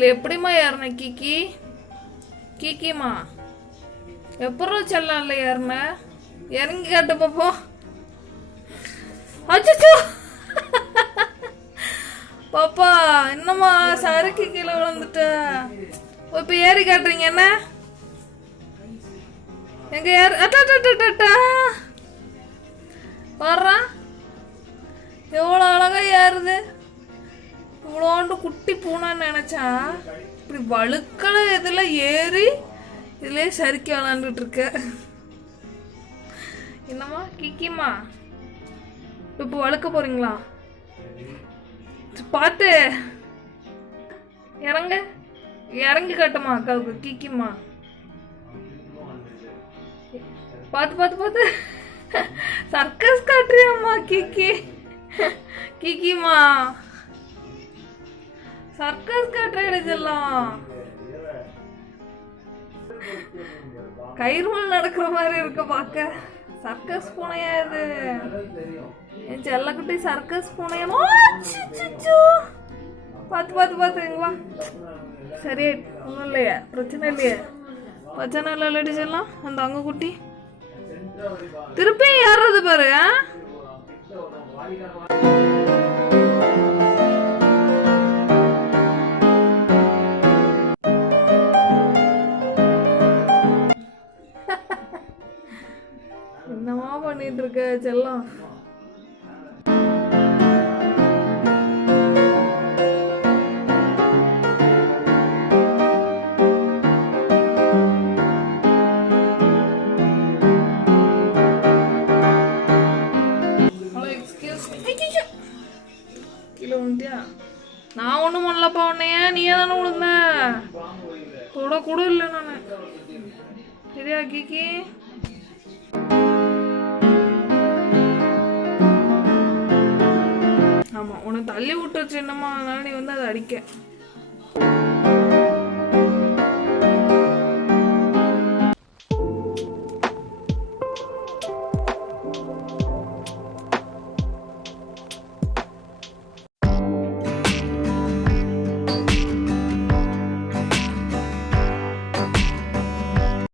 இதுல எப்படிமா ஏறின கிக்கி? கிக்கிமா எப்பறம் செல்லாம்ல ஏறின? இறங்கி காட்டு பாப்போம். அச்சோ பாப்பா, என்னம்மா சறுக்கு கீழே விழுந்துட்ட? இப்ப ஏறி காட்டுறீங்க என்ன? எங்க ஏறு? அட்டா வர்றா, எவ்வளோ அழகா ஏறுது. இவ்வளோண்டு குட்டி பூனான்னு நினைச்சா இப்படி வழுக்கல இதுல ஏறி இதுலயே சறுக்கி விளாண்டுட்டு இருக்க. என்னம்மா கிக்கிமா, இப்போ வழுக்க போறீங்களா? பார்த்து இறங்க, இறங்கி காட்டுமா அக்காவுக்கு. கிக்கிமா பார்த்து பார்த்து பார்த்து சர்க்கஸ் காட்டுறியாம்மா கிக்கி? கிக்கிமா சர்க்கஸ் காட்டுறீங்கலாம். கயிறுமல் நடக்கிற மாதிரி இருக்க பார்க்க. சர்க்கஸ் பூனையா இது? என் செல்லக்குட்டி சர்க்கஸ் பூனையமா? பார்த்து பார்த்து பார்த்து இங்க வா. சரி, ஒன்றும் இல்லையா? பிரச்சனை இல்லையா? பிரச்சனை இல்லை இல்லடி செல்லாம். அந்த அங்க குட்டி திருப்பி ஏறுறது பாரு. என்னமா பண்ணிட்டு இருக்க செல்லம்? கீழே விழுந்தியா? நான் ஒன்றும் பண்ணலப்பா உன்னைய, நீயே தானே விழுந்த. தொட கூட இல்லை நான். சரியா கிக்கி? ஆமா, உனக்கு தள்ளி விட்டுருச்சு என்னம்மா, அதனால நீ வந்து அதை அடிக்க.